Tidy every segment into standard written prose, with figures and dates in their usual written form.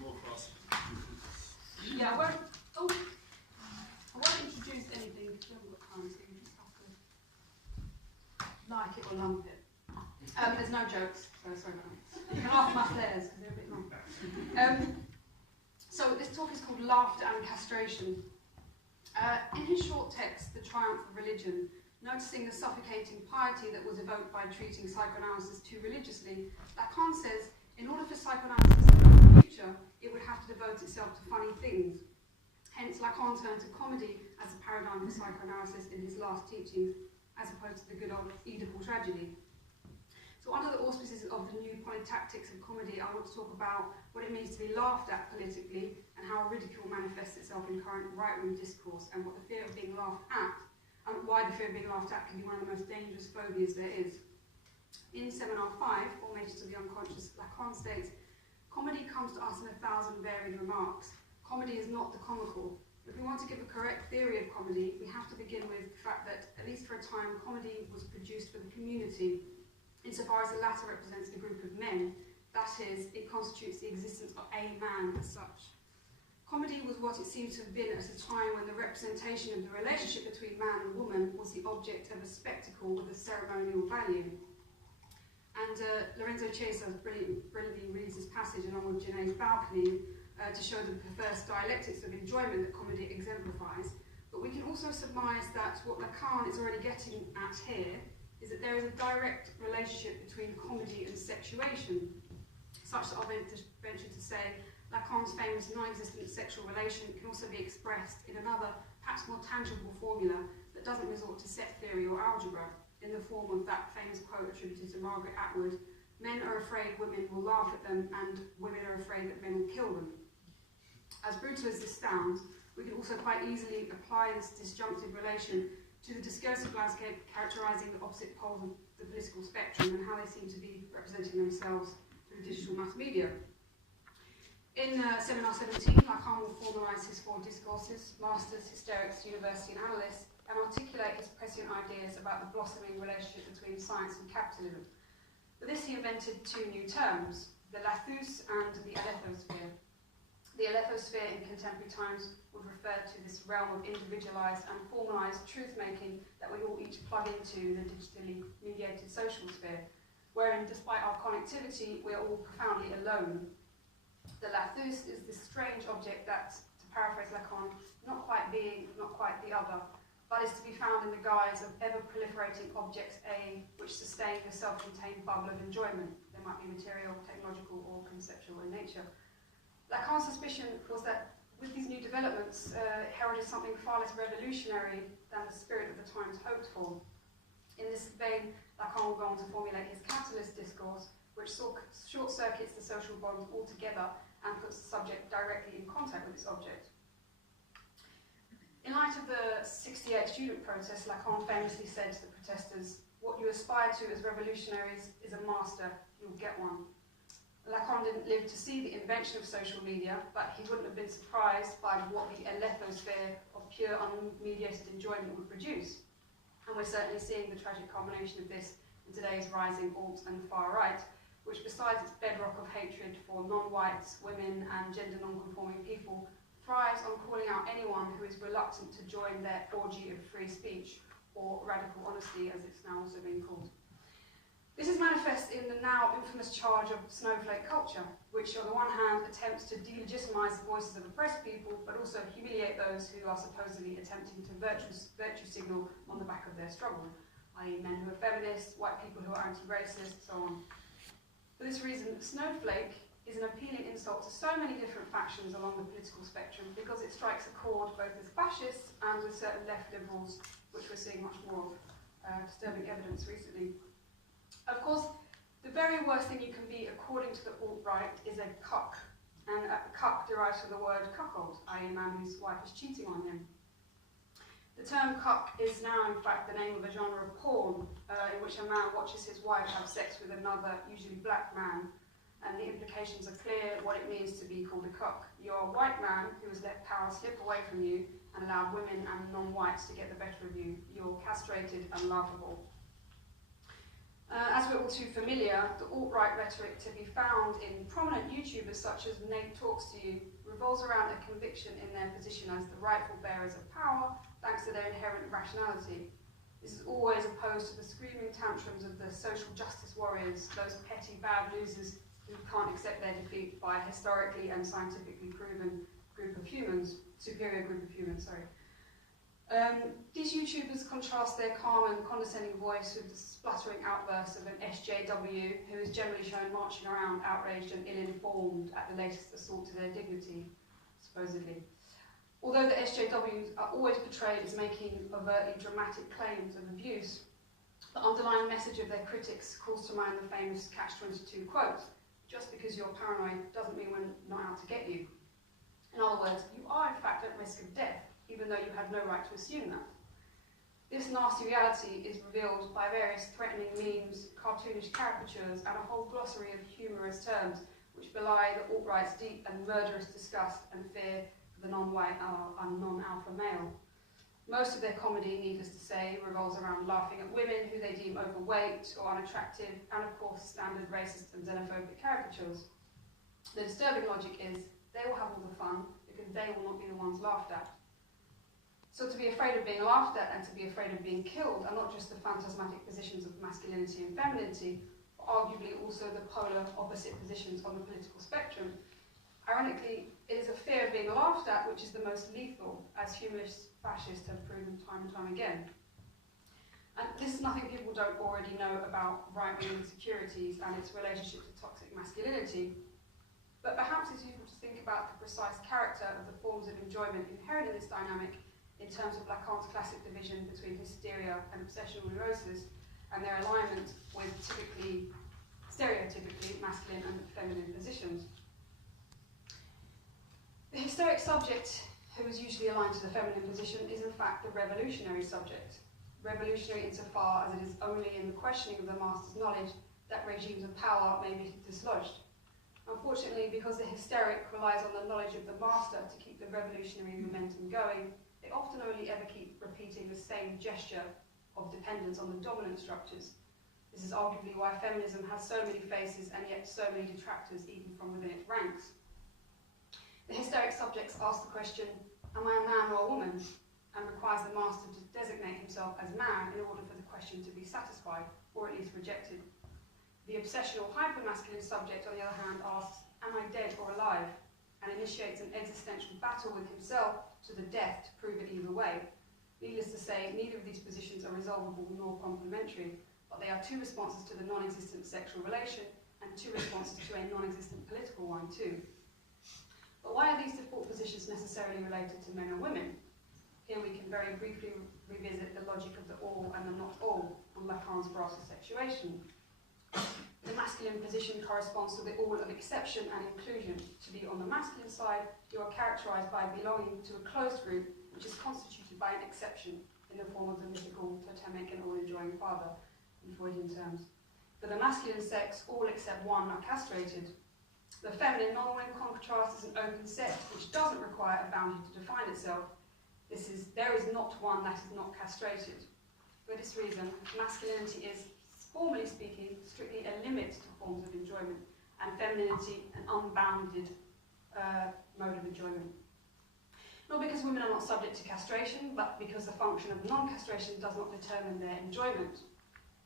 More cross. Yeah, I won't introduce anything because we haven't got time, so you just have to like it or lump it. There's no jokes, so sorry about that. You can laugh at my flares because they're a bit long. So this talk is called Laughter and Castration. In his short text, The Triumph of Religion, noticing the suffocating piety that was evoked by treating psychoanalysis too religiously, Lacan says, in order for psychoanalysis to have a future, it would have to devote itself to funny things. Hence, Lacan turned to comedy as a paradigm for psychoanalysis in his last teachings, as opposed to the good old Oedipal tragedy. So under the auspices of the new polytactics of comedy, I want to talk about what it means to be laughed at politically and how ridicule manifests itself in current right-wing discourse and what the fear of being laughed at, and why the fear of being laughed at can be one of the most dangerous phobias there is. In Seminar 5, Formations of the Unconscious, Lacan states, comedy comes to us in 1,000 varied remarks. Comedy is not the comical. If we want to give a correct theory of comedy, we have to begin with the fact that, at least for a time, comedy was produced for the community, insofar as the latter represents a group of men, that is, it constitutes the existence of a man as such. Comedy was what it seems to have been at a time when the representation of the relationship between man and woman was the object of a spectacle with a ceremonial value. And Lorenzo Chiesa brilliantly reads this passage along with Genet's balcony to show the perverse dialectics of enjoyment that comedy exemplifies. But we can also surmise that what Lacan is already getting at here is that there is a direct relationship between comedy and sexuation, such that I'll venture to say Lacan's famous non-existent sexual relation can also be expressed in another, perhaps more tangible formula that doesn't resort to set theory or algebra, in the form of that famous quote attributed to Margaret Atwood, "Men are afraid women will laugh at them, and women are afraid that men will kill them." As brutal as this sounds, we can also quite easily apply this disjunctive relation to the discursive landscape characterising the opposite poles of the political spectrum and how they seem to be representing themselves through digital mass media. In Seminar 17, Lacan will formalise his 4 discourses, Masters, Hysterics, University and Analyse, and articulate his prescient ideas about the blossoming relationship between science and capitalism. For this he invented 2 new terms, the lathus and the Aleppo Sphere. The Aleppo Sphere in contemporary times would refer to this realm of individualised and formalised truth-making that we all each plug into the digitally mediated social sphere, wherein, despite our connectivity, we are all profoundly alone. The lathus is this strange object that, to paraphrase Lacan, not quite being, not quite the other, but is to be found in the guise of ever-proliferating objects A, which sustain the self-contained bubble of enjoyment. They might be material, technological, or conceptual in nature. Lacan's suspicion was that with these new developments, it heralded something far less revolutionary than the spirit of the times hoped for. In this vein, Lacan will go on to formulate his capitalist discourse, which short-circuits the social bonds altogether and puts the subject directly in contact with its object. In light of the '68 student protest, Lacan famously said to the protesters, "What you aspire to as revolutionaries is a master, you'll get one." Lacan didn't live to see the invention of social media, but he wouldn't have been surprised by what the Aleppo Sphere of pure unmediated enjoyment would produce. And we're certainly seeing the tragic culmination of this in today's rising alt and far right, which besides its bedrock of hatred for non-whites, women and gender non-conforming people, thrives on calling out anyone who is reluctant to join their orgy of free speech, or radical honesty as it's now also being called. This is manifest in the now infamous charge of snowflake culture, which on the one hand attempts to delegitimize the voices of oppressed people, but also humiliate those who are supposedly attempting to virtue signal on the back of their struggle, i.e. men who are feminists, white people who are anti-racist, so on. For this reason, snowflake is an appealing insult to so many different factions along the political spectrum because it strikes a chord both with fascists and with certain left liberals, which we're seeing much more of disturbing evidence recently. Of course, the very worst thing you can be, according to the alt-right, is a cuck. And a cuck derives from the word cuckold, i.e. a man whose wife is cheating on him. The term cuck is now, in fact, the name of a genre of porn, in which a man watches his wife have sex with another, usually black man, and the implications are clear what it means to be called a cuck. You're a white man who has let power slip away from you and allowed women and non-whites to get the better of you. You're castrated and laughable. As we're all too familiar, the alt-right rhetoric to be found in prominent YouTubers such as Nate Talks to You revolves around a conviction in their position as the rightful bearers of power, thanks to their inherent rationality. This is always opposed to the screaming tantrums of the social justice warriors, those petty bad losers who can't accept their defeat by a historically and scientifically proven group of humans, superior group of humans, sorry. These YouTubers contrast their calm and condescending voice with the spluttering outbursts of an SJW who is generally shown marching around outraged and ill-informed at the latest assault to their dignity, supposedly. Although the SJWs are always portrayed as making overtly dramatic claims of abuse, the underlying message of their critics calls to mind the famous Catch-22 quote, "Just because you're paranoid doesn't mean we're not out to get you." In other words, you are in fact at risk of death, even though you had no right to assume that. This nasty reality is revealed by various threatening memes, cartoonish caricatures, and a whole glossary of humorous terms which belie the alt-right's deep and murderous disgust and fear for the non-white and non-alpha male. Most of their comedy, needless to say, revolves around laughing at women who they deem overweight or unattractive, and of course standard racist and xenophobic caricatures. The disturbing logic is they will have all the fun because they will not be the ones laughed at. So to be afraid of being laughed at and to be afraid of being killed are not just the phantasmatic positions of masculinity and femininity, but arguably also the polar opposite positions on the political spectrum. Ironically, it is a fear of being laughed at which is the most lethal, as humanist fascists have proven time and time again. And this is nothing people don't already know about right-wing insecurities and its relationship to toxic masculinity, but perhaps it's useful to think about the precise character of the forms of enjoyment inherent in this dynamic in terms of Lacan's classic division between hysteria and obsessional neurosis and their alignment with stereotypically masculine and feminine positions. The hysteric subject, who is usually aligned to the feminine position, is in fact the revolutionary subject. Revolutionary insofar as it is only in the questioning of the master's knowledge that regimes of power may be dislodged. Unfortunately, because the hysteric relies on the knowledge of the master to keep the revolutionary momentum going, they often only ever keep repeating the same gesture of dependence on the dominant structures. This is arguably why feminism has so many faces and yet so many detractors even from within its ranks. The hysteric subjects ask the question, am I a man or a woman? And requires the master to designate himself as man in order for the question to be satisfied, or at least rejected. The obsessional hypermasculine subject, on the other hand, asks, am I dead or alive? And initiates an existential battle with himself to the death to prove it either way. Needless to say, neither of these positions are resolvable nor complementary, but they are two responses to the non-existent sexual relation and two responses to a non-existent political one too. But why are these default positions necessarily related to men and women? Here we can very briefly revisit the logic of the all and the not all on Lacan's brass sexuation. The masculine position corresponds to the all of exception and inclusion. To be on the masculine side, you are characterized by belonging to a closed group which is constituted by an exception in the form of the mythical, totemic and all-enjoying father, in Freudian terms. For the masculine sex, all except one are castrated. The feminine non-white contrast is an open set which doesn't require a boundary to define itself. There is not one that is not castrated. For this reason, masculinity is, formally speaking, strictly a limit to forms of enjoyment, and femininity an unbounded mode of enjoyment. Not because women are not subject to castration, but because the function of non-castration does not determine their enjoyment.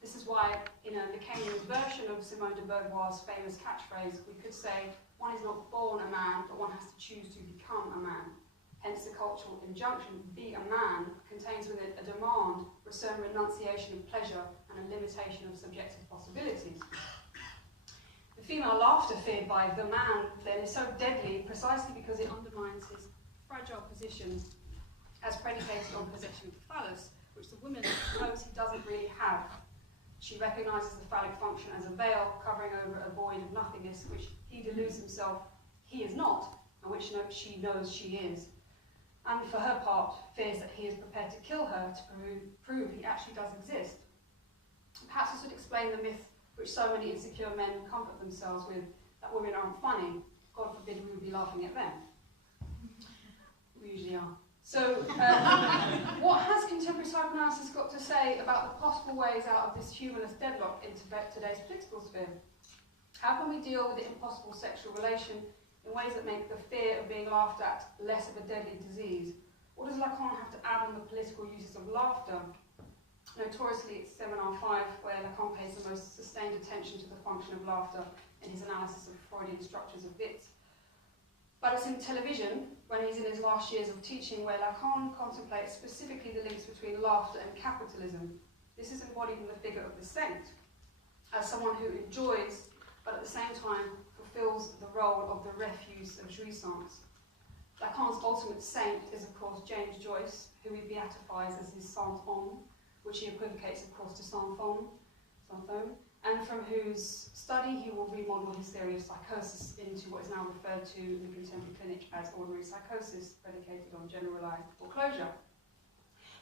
This is why, in a Lacanian version of Simone de Beauvoir's famous catchphrase, we could say, one is not born a man, but one has to choose to become a man. Hence the cultural injunction, be a man, contains within it a demand for a certain renunciation of pleasure and a limitation of subjective possibilities. The female laughter feared by the man, then, is so deadly precisely because it undermines his fragile position as predicated on possession of the phallus, which the woman knows he doesn't really have. She recognises the phallic function as a veil covering over a void of nothingness, which he deludes himself he is not, and which she knows she is. And for her part, fears that he is prepared to kill her to prove he actually does exist. Perhaps this would explain the myth which so many insecure men comfort themselves with, that women aren't funny. God forbid we would be laughing at them. We usually are. So, what has contemporary psychoanalysis got to say about the possible ways out of this humorless deadlock into today's political sphere? How can we deal with the impossible sexual relation in ways that make the fear of being laughed at less of a deadly disease? What does Lacan have to add on the political uses of laughter? Notoriously, it's Seminar 5 where Lacan pays the most sustained attention to the function of laughter in his analysis of Freudian structures of wit. But it's in television, when he's in his last years of teaching, where Lacan contemplates specifically the links between laughter and capitalism. This is embodied in the figure of the saint, as someone who enjoys, but at the same time fulfills the role of the refuse of jouissance. Lacan's ultimate saint is, of course, James Joyce, who he beatifies as his saint homme, which he equivocates, of course, to saint homme, and from whose study he will remodel his theory of psychosis into what is now referred to in the contemporary clinic as ordinary psychosis, predicated on generalized foreclosure.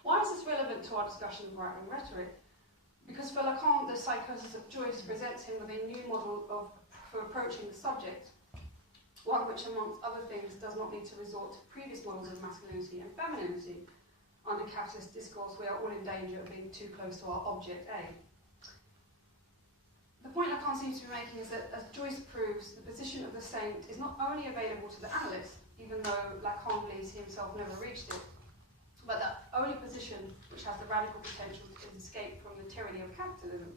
Why is this relevant to our discussion of right-wing rhetoric? Because for Lacan, the psychosis of Joyce presents him with a new model for approaching the subject, one which, amongst other things, does not need to resort to previous models of masculinity and femininity. Under capitalist discourse, we are all in danger of being too close to our object A. The point Lacan seems to be making is that, as Joyce proves, the position of the saint is not only available to the analyst, even though Lacan believes he himself never reached it, but the only position which has the radical potential to escape from the tyranny of capitalism.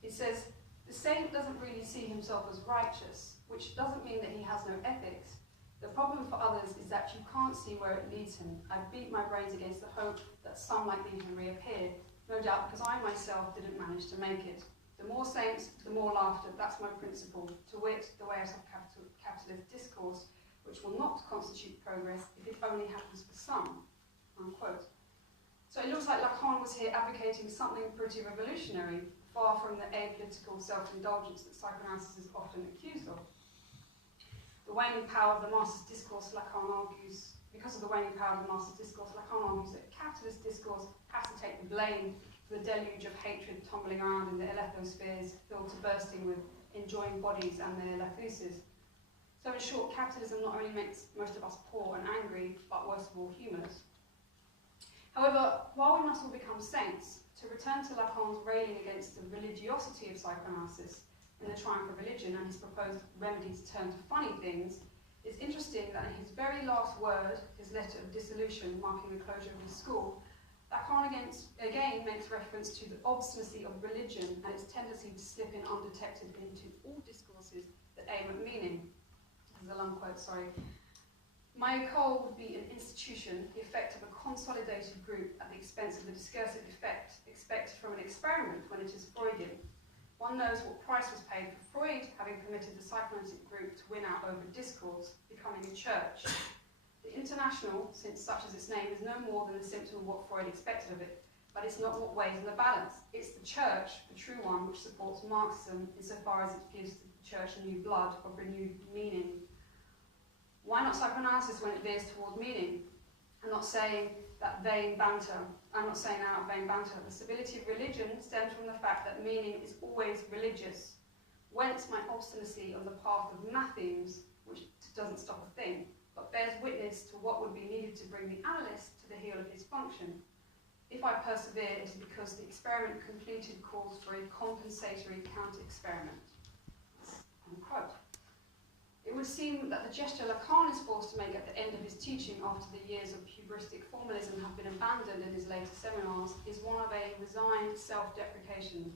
He says, the saint doesn't really see himself as righteous, which doesn't mean that he has no ethics. The problem for others is that you can't see where it leads him. I beat my brains against the hope that some like me can reappear, no doubt because I myself didn't manage to make it. The more saints, the more laughter, that's my principle, to wit, the way out of capitalist discourse, which will not constitute progress if it only happens for some, unquote. So it looks like Lacan was here advocating something pretty revolutionary, far from the apolitical self-indulgence that psychoanalysis is often accused of. The waning power of the master's discourse, Lacan argues, because of the waning power of the master's discourse, Lacan argues that capitalist discourse has to take the blame for the deluge of hatred tumbling around in the Aleppo Spheres, filled to bursting with enjoying bodies and their lethuses. So in short, capitalism not only makes most of us poor and angry, but worst of all, humorless. However, while we must all become saints, to return to Lacan's railing against the religiosity of psychoanalysis in The Triumph of Religion and his proposed remedy to turn to funny things, it's interesting that in his very last word, his letter of dissolution marking the closure of his school, Lacan again makes reference to the obstinacy of religion and its tendency to slip in undetected into all discourses that aim at meaning. This is a long quote, sorry. My école would be an institution, the effect of a consolidated group at the expense of the discursive effect expected from an experiment when it is Freudian. One knows what price was paid for Freud having permitted the psychoanalytic group to win out over discourse, becoming a church. The International, since such is its name, is no more than a symptom of what Freud expected of it, but it's not what weighs in the balance. It's the church, the true one, which supports Marxism insofar as it gives to the church a new blood of renewed meaning. Why not psychoanalysis when it veers toward meaning? I'm not saying that vain banter. I'm not saying out of vain banter. The stability of religion stems from the fact that meaning is always religious. Whence my obstinacy on the path of mathemes, which doesn't stop a thing, but bears witness to what would be needed to bring the analyst to the heel of his function. If I persevere, it is because the experiment completed calls for a compensatory counter-experiment. Unquote. It would seem that the gesture Lacan is forced to make at the end of his teaching after the years of hubristic formalism have been abandoned in his later seminars is one of a resigned self-deprecation.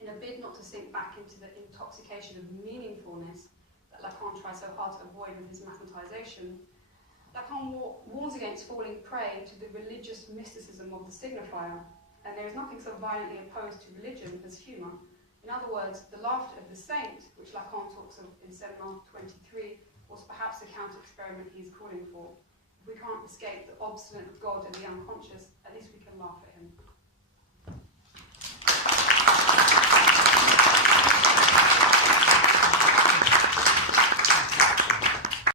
In a bid not to sink back into the intoxication of meaningfulness that Lacan tries so hard to avoid with his mathematization, Lacan warns against falling prey to the religious mysticism of the signifier, and there is nothing so violently opposed to religion as humour. In other words, the laughter of the saint, which Lacan talks of in Seminar 23, was perhaps the counter-experiment he is calling for. If we can't escape the obstinate God and the unconscious, at least we can laugh